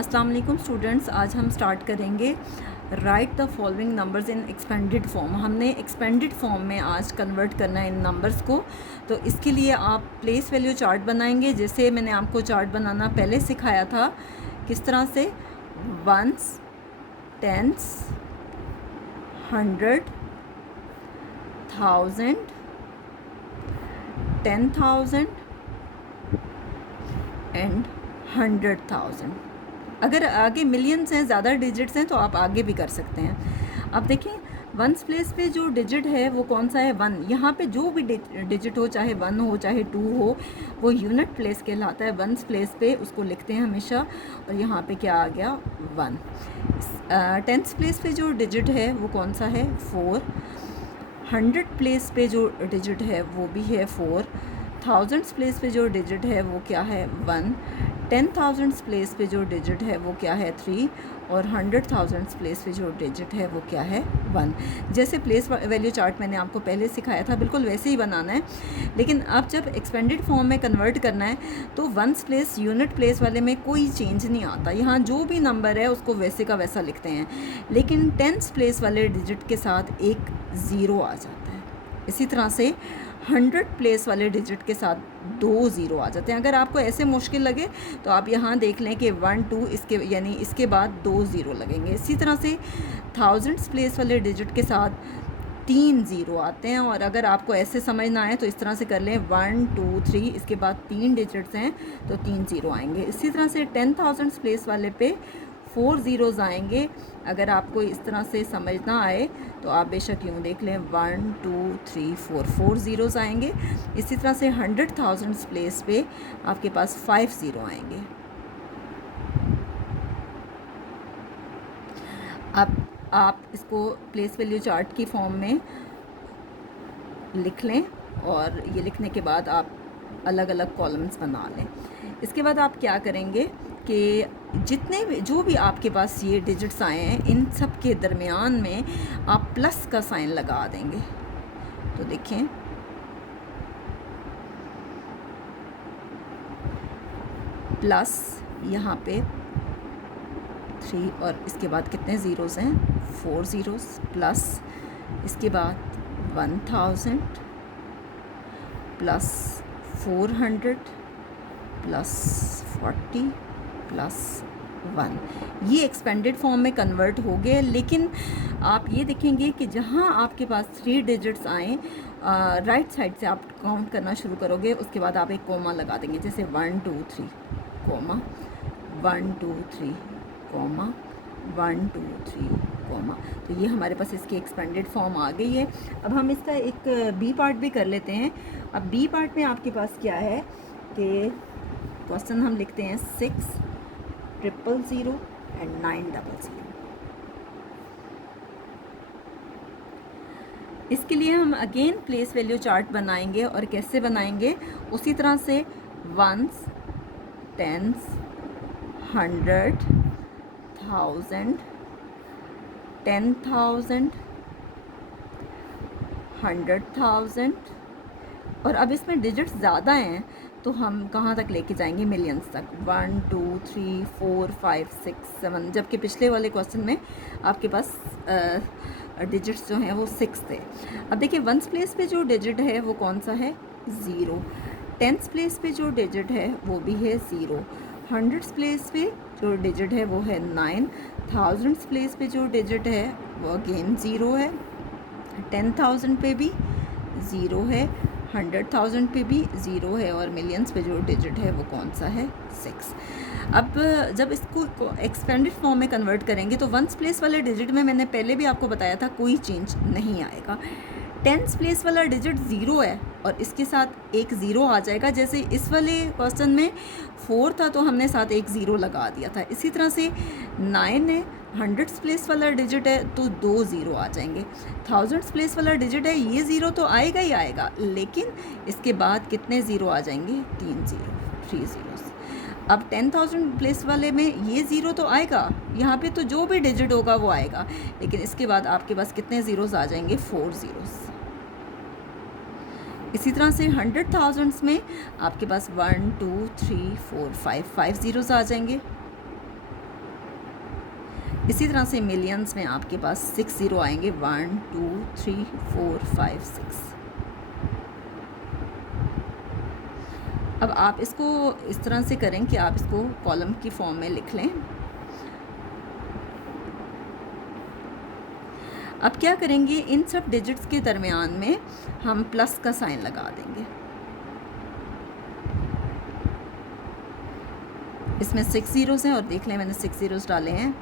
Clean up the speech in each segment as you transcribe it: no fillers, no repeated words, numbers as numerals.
अस्सलाम वालेकुम स्टूडेंट्स, आज हम स्टार्ट करेंगे right the following numbers in expanded form. हमने एक्सपेंडेड फॉर्म में आज कन्वर्ट करना है इन नंबर्स को। तो इसके लिए आप प्लेस वैल्यू चार्ट बनाएंगे, जैसे मैंने आपको चार्ट बनाना पहले सिखाया था। किस तरह से? Ones, tens, 100, 1000, 10,000 and 100,000। अगर आगे मिलियंस हैं, ज़्यादा डिजिट्स हैं, तो आप आगे भी कर सकते हैं। अब देखें, वंस प्लेस पे जो डिजिट है वो कौन सा है? 1। यहाँ पे जो भी डिजिट हो, चाहे 1 हो चाहे 2 हो, वो यूनिट प्लेस कहलाता है। वंस प्लेस पे उसको लिखते हैं हमेशा। और यहाँ पे क्या आ गया? 1। टेंस प्लेस पे जो डिजिट है वो कौन सा है? 4। 100 प्लेस पे जो डिजिट है वो भी है 4। थाउजेंड्स प्लेस पे जो डिजिट है वो क्या है? 1। 10,000 प्लेस पे जो डिजिट है वो क्या है? 3। और 100,000 प्लेस पे जो डिजिट है वो क्या है? 1। जैसे प्लेस वैल्यू चार्ट मैंने आपको पहले सिखाया था, बिल्कुल वैसे ही बनाना है। लेकिन अब जब एक्सपेंडेड फॉर्म में कन्वर्ट करना है तो वंस प्लेस यूनिट प्लेस वाले में कोई चेंज नहीं आता। यहाँ जो भी नंबर है उसको वैसे का वैसा लिखते हैं, लेकिन टेंस प्लेस वाले डिजिट के साथ एक ज़ीरो आ जाता है। इसी तरह से 100 प्लेस वाले डिजिट के साथ 2 ज़ीरो आ जाते हैं। अगर आपको ऐसे मुश्किल लगे तो आप यहाँ देख लें कि 1 2 इसके यानी इसके बाद 2 ज़ीरो लगेंगे। इसी तरह से थाउजेंड्स प्लेस वाले डिजिट के साथ 3 ज़ीरो आते हैं। और अगर आपको ऐसे समझ ना आए तो इस तरह से कर लें, 1 2 3, इसके बाद 3 डिजिट्स हैं तो 3 ज़ीरो आएंगे। इसी तरह से 10,000 प्लेस वाले पे 4 ज़ीरोज़ आएंगे। अगर आपको इस तरह से समझ ना आए तो आप बेशक यूँ देख लें, 1 2 3 4 ज़ीरोज़ आएंगे। इसी तरह से 100,000 प्लेस पे आपके पास 5 ज़ीरो आएंगे। अब आप इसको प्लेस वैल्यू चार्ट की फॉर्म में लिख लें और ये लिखने के बाद आप अलग अलग कॉलम्स बना लें। इसके बाद आप क्या करेंगे कि जितने भी जो भी आपके पास ये डिजिट्स आए हैं, इन सब के दरमियान में आप प्लस का साइन लगा देंगे। तो देखें, प्लस यहाँ पे 3 और इसके बाद कितने ज़ीरोज़ हैं? 4 ज़ीरोज़। प्लस इसके बाद 1000 प्लस 400 प्लस 40 प्लस 1। ये एक्सपेंडेड फॉर्म में कन्वर्ट हो गए। लेकिन आप ये देखेंगे कि जहाँ आपके पास 3 डिजिट्स आए, राइट साइड से आप काउंट करना शुरू करोगे, उसके बाद आप एक कोमा लगा देंगे, जैसे 1 2 3 कोमा, 1 2 3 कोमा, 1 2 3 कोमा। तो ये हमारे पास इसकी एक्सपेंडेड फॉर्म आ गई है। अब हम इसका एक बी पार्ट भी कर लेते हैं। अब बी पार्ट में आपके पास क्या है कि क्वेश्चन हम लिखते हैं 6 000 एंड 900। इसके लिए हम अगेन प्लेस वैल्यू चार्ट बनाएंगे। और कैसे बनाएंगे? उसी तरह से वंस, टेंस, 100, 1000, 10,000, 100,000। और अब इसमें डिजिट्स ज़्यादा हैं तो हम कहाँ तक लेके जाएंगे? मिलियंस तक। 1 2 3 4 5 6 7, जबकि पिछले वाले क्वेश्चन में आपके पास डिजिट्स जो हैं वो 6 थे। अब देखिए, वंस प्लेस पे जो डिजिट है वो कौन सा है? 0। टेंस प्लेस पे जो डिजिट है वो भी है 0। 100 प्लेस पे जो डिजिट है वो है 9। थाउजेंड्स प्लेस पे जो डिजिट है वो अगेन 0 है। 10,000 पे भी 0 है, 100,000 पे भी 0 है, और मिलियंस पे जो डिजिट है वो कौन सा है? 6। अब जब इसको एक्सपेंडेड फॉर्म में कन्वर्ट करेंगे तो वंस प्लेस वाले डिजिट में मैंने पहले भी आपको बताया था, कोई चेंज नहीं आएगा। टेंस प्लेस वाला डिजिट 0 है और इसके साथ एक ज़ीरो आ जाएगा। जैसे इस वाले क्वेश्चन में 4 था तो हमने साथ एक ज़ीरो लगा दिया था। इसी तरह से 9 है, 100 प्लेस वाला डिजिट है तो 2 ज़ीरो आ जाएंगे। 1000 प्लेस वाला डिजिट है, ये ज़ीरो तो आएगा ही आएगा, लेकिन इसके बाद कितने ज़ीरो आ जाएंगे? 3 ज़ीरोज़। अब 10,000 प्लेस वाले में ये ज़ीरो तो आएगा, यहाँ पे तो जो भी डिजिट होगा वो आएगा, लेकिन इसके बाद आपके पास कितने ज़ीरोज़ आ जाएंगे? 4 ज़ीरोज़। इसी तरह से 100,000 में आपके पास 1 2 3 4 5 ज़ीरोज़ आ जाएंगे। इसी तरह से मिलियंस में आपके पास 6 ज़ीरो आएंगे, 1 2 3 4 5 6। अब आप इसको इस तरह से करें कि आप इसको कॉलम की फॉर्म में लिख लें। अब क्या करेंगे, इन सब डिजिट्स के दरमियान में हम प्लस का साइन लगा देंगे। इसमें 6 ज़ीरोज़ हैं और देख लें मैंने 6 ज़ीरोज़ डाले हैं,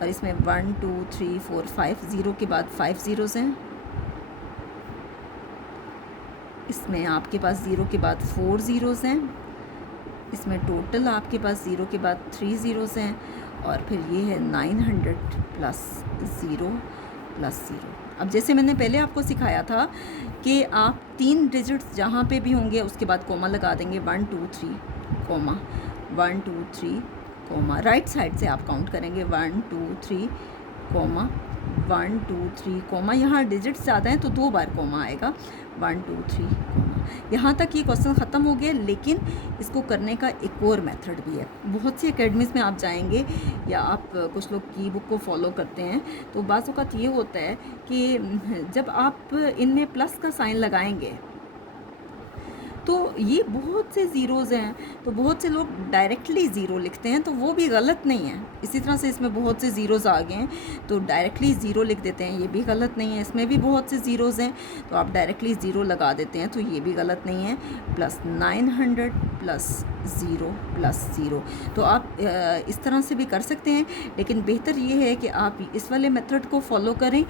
और इसमें 1 2 3 4 5 ज़ीरो के बाद 5 ज़ीरोज़ हैं। इसमें आपके पास ज़ीरो के बाद 4 ज़ीरोज़ हैं। इसमें टोटल आपके पास ज़ीरो के बाद 3 ज़ीरोज़ हैं, और फिर ये है 900 प्लस ज़ीरो प्लस ज़ीरो। अब जैसे मैंने पहले आपको सिखाया था कि आप 3 डिजिट्स जहाँ पे भी होंगे उसके बाद कोमा लगा देंगे, 1 2 3 कोमा 1 2 3 कोमा। राइट साइड से आप काउंट करेंगे 1 2 3 कोमा 1 2 3 कोमा। यहाँ डिजिट्स ज़्यादा हैं तो 2 बार कोमा आएगा, 1 2 3 कोमा। यहाँ तक ये क्वेश्चन ख़त्म हो गया, लेकिन इसको करने का एक और मेथड भी है। बहुत सी एकेडमीज़ में आप जाएंगे या आप कुछ लोग की बुक को फॉलो करते हैं, तो बाज़ औक़ात ये होता है कि जब आप इनमें प्लस का साइन लगाएंगे तो ये बहुत से ज़ीरोज़ हैं, तो बहुत से लोग डायरेक्टली ज़ीरो लिखते हैं, तो वो भी गलत नहीं है। इसी तरह से इसमें बहुत से ज़ीरोज़ आ गए हैं तो डायरेक्टली ज़ीरो लिख देते हैं, ये भी गलत नहीं है। इसमें भी बहुत से ज़ीरोज़ हैं तो आप डायरेक्टली ज़ीरो लगा देते हैं, तो ये भी गलत नहीं है। Plus 900 plus zero plus zero, तो आप इस तरह से भी कर सकते हैं, लेकिन बेहतर ये है कि आप इस वाले मेथड को फॉलो करें।